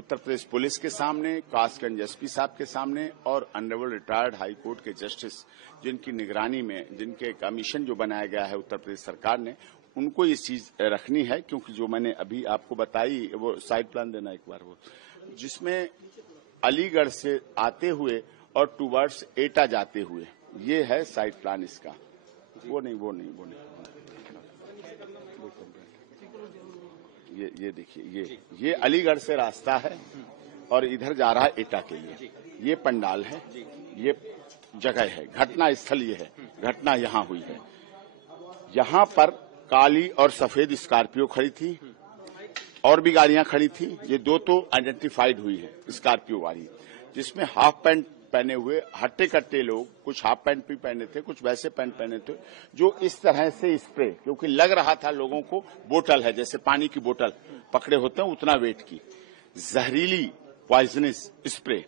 Uttar Pradesh police के सामने, Kasganj SP साहब के सामने और ऑनरेबल रिटायर्ड हाई कोर्ट के जस्टिस जिनकी निगरानी में, जिनके कमीशन जो बनाया गया है उत्तर प्रदेश सरकार ने, उनको ये चीज रखनी है। क्योंकि जो मैंने अभी आपको बताई, वो साइड प्लान देना एक बार, वो जिसमें अलीगढ़ से आते हुए और टूवर्ड्स एटा जाते हुए, ये है साइड प्लान इसका। वो नहीं ये देखिए, ये अलीगढ़ से रास्ता है और इधर जा रहा है एटा के लिए। ये पंडाल है, ये जगह है, घटना स्थल ये है, घटना यहाँ हुई है। यहाँ पर काली और सफेद स्कॉर्पियो खड़ी थी और भी गाड़ियां खड़ी थी। ये दो तो आइडेंटिफाइड हुई है, स्कॉर्पियो वाली, जिसमें हाफ पैंट पहने हुए हट्टे कट्टे लोग, कुछ हाफ पैंट भी पहने थे, कुछ वैसे पैंट पहने थे, जो इस तरह से स्प्रे, क्योंकि लग रहा था लोगों को बोतल है, जैसे पानी की बोतल पकड़े होते हैं उतना वेट की, जहरीली पॉइजनस स्प्रे,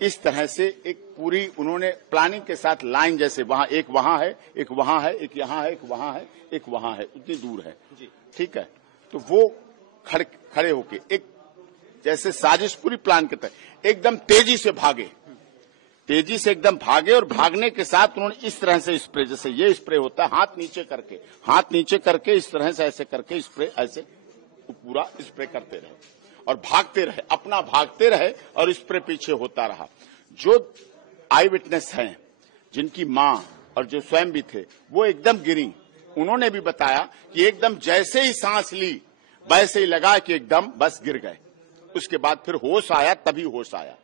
इस तरह से एक पूरी उन्होंने प्लानिंग के साथ लाइन, जैसे वहां एक वहां है, एक वहां है, एक यहाँ है, एक वहां है, एक वहां है, उतनी दूर है, ठीक है। तो वो खड़े होके एक जैसे साजिश पूरी प्लान के तहत एकदम तेजी से एकदम भागे और भागने के साथ उन्होंने इस तरह से स्प्रे, जैसे ये स्प्रे होता है, हाथ नीचे करके इस तरह से ऐसे करके स्प्रे, ऐसे पूरा स्प्रे करते रहे और भागते रहे और स्प्रे पीछे होता रहा। जो आई विटनेस हैं, जिनकी मां और जो स्वयं भी थे, वो एकदम गिरी। उन्होंने भी बताया कि एकदम जैसे ही सांस ली वैसे ही लगा कि एकदम बस गिर गए। उसके बाद फिर होश आया, तभी होश आया,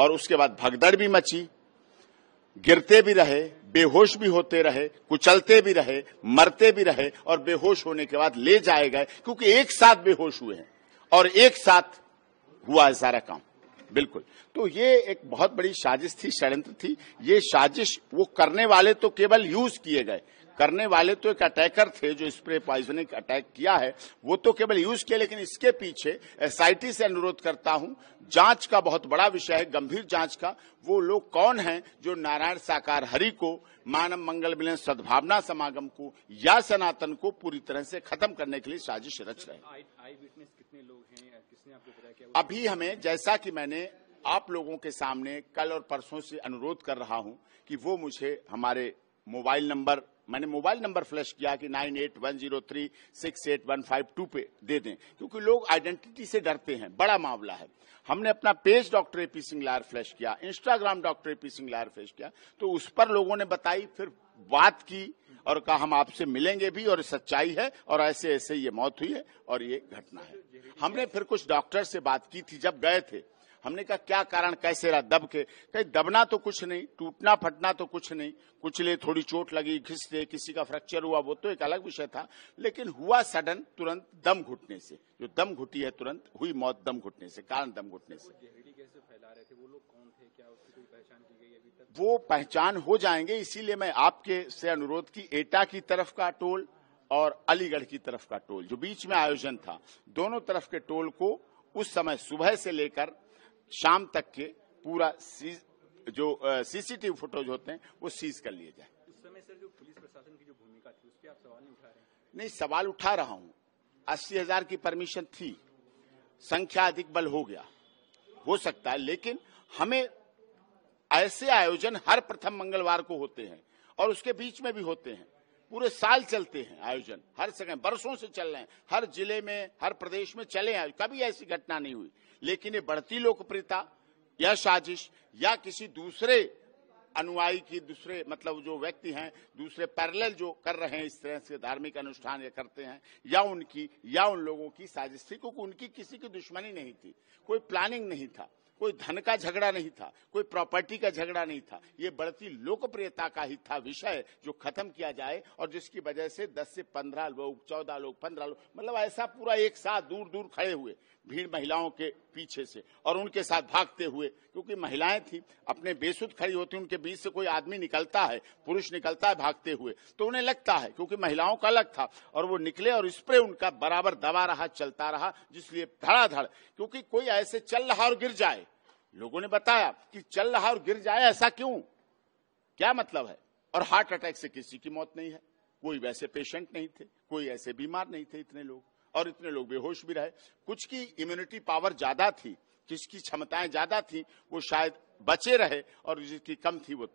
और उसके बाद भगदड़ भी मची, गिरते भी रहे, बेहोश भी होते रहे, कुचलते भी रहे, मरते भी रहे, और बेहोश होने के बाद ले जाए गए, क्योंकि एक साथ बेहोश हुए हैं और एक साथ हुआ है सारा काम। बिल्कुल, तो ये एक बहुत बड़ी साजिश थी, षड्यंत्र थी। ये साजिश, वो करने वाले तो केवल यूज किए गए, करने वाले तो एक अटैकर थे जो स्प्रे पॉइजनिंग अटैक किया है, वो तो केवल यूज किया। लेकिन इसके पीछे एसआईटी से अनुरोध करता हूं, जांच का बहुत बड़ा विषय है, गंभीर जांच का। वो लोग कौन हैं जो नारायण साकार हरि को, मानव मंगल मिलन सद्भावना समागम को या सनातन को पूरी तरह से खत्म करने के लिए साजिश रच रहे हैं। कितने लोग हैं, किसने आपको बताया क्या? अभी हमें, जैसा कि मैंने आप लोगों के सामने कल और परसों से अनुरोध कर रहा हूं कि वो मुझे हमारे मोबाइल नंबर फ्लैश किया कि 9810368152 पे दे दें, क्योंकि लोग आइडेंटिटी से डरते हैं, बड़ा मामला है। हमने अपना page doctor AP Singh lawyer flash किया, Instagram doctor AP Singh lawyer flash किया, तो उस पर लोगों ने बताई, फिर बात की और कहा हम आपसे मिलेंगे भी, और सच्चाई है, और ऐसे ऐसे ये मौत हुई है और ये घटना है। हमने फिर कुछ डॉक्टर से बात की थी जब गए थे, हमने कहा क्या कारण, कैसे रहा, दब के? कहीं दबना तो कुछ नहीं, टूटना फटना तो कुछ नहीं, कुचले, थोड़ी चोट लगी, घिसते, किसी का फ्रैक्चर हुआ, वो तो एक अलग विषय था, लेकिन हुआ सडन, तुरंत दम घुटने से। जो दम घुटी है, तुरंत हुई मौत दम घुटने से, कारण दम घुटने से। जहरीली गैसें फैला रहे थे, वो लोग कौन थे, क्या उसकी कोई पहचान की गई अभी तक? वो पहचान हो जाएंगे, इसीलिए मैं आपके से अनुरोध की, एटा की तरफ का टोल और अलीगढ़ की तरफ का टोल, जो बीच में आयोजन था, दोनों तरफ के टोल को उस समय सुबह से लेकर शाम तक के पूरा जो सीसीटीवी फुटेज होते हैं वो सीज कर लिए जाए। उस समय सर जो पुलिस प्रशासन की जो भूमिका थी, उस पर आप सवाल नहीं उठा रहे हैं? नहीं, सवाल उठा रहा हूं। 80,000 की परमिशन थी, संख्या अधिक बल हो गया, हो सकता है, लेकिन हमें ऐसे आयोजन हर प्रथम मंगलवार को होते हैं और उसके बीच में भी होते हैं, पूरे साल चलते हैं आयोजन, हर जगह बरसों से चल रहे हैं, हर जिले में, हर प्रदेश में चले हैं, कभी ऐसी घटना नहीं हुई। लेकिन ये बढ़ती लोकप्रियता या साजिश या किसी दूसरे अनुयायी की, दूसरे मतलब जो व्यक्ति हैं, दूसरे पैरेलल जो कर रहे हैं इस तरह से धार्मिक अनुष्ठान ये करते हैं, या उनकी या उन लोगों की साजिश थी, क्योंकि उनकी किसी की दुश्मनी नहीं थी, कोई प्लानिंग नहीं था, कोई धन का झगड़ा नहीं था, कोई प्रॉपर्टी का झगड़ा नहीं था। ये बढ़ती लोकप्रियता का ही था विषय जो खत्म किया जाए, और जिसकी वजह से 10 से 15 लोग, 14 लोग, 15 लोग, मतलब ऐसा पूरा एक साथ दूर दूर खड़े हुए, भीड़ महिलाओं के पीछे से, और उनके साथ भागते हुए, क्योंकि महिलाएं थी, अपने बेसुध खड़ी होती, उनके बीच से कोई आदमी निकलता है, पुरुष निकलता है भागते हुए, तो उन्हें लगता है, क्योंकि महिलाओं का अलग था, और वो निकले और स्प्रे उनका बराबर दबा रहा, चलता रहा, जिसलिए धड़ाधड़, क्योंकि कोई ऐसे चल रहा और गिर जाए, लोगों ने बताया कि चल रहा और गिर जाए, ऐसा क्यों, क्या मतलब है? और हार्ट अटैक से किसी की मौत नहीं है, कोई वैसे पेशेंट नहीं थे, कोई ऐसे बीमार नहीं थे, इतने लोग, और इतने लोग बेहोश भी रहे। कुछ की इम्यूनिटी पावर ज्यादा थी, किसकी क्षमताएं ज्यादा थी वो शायद बचे रहे और जिसकी कम थी वो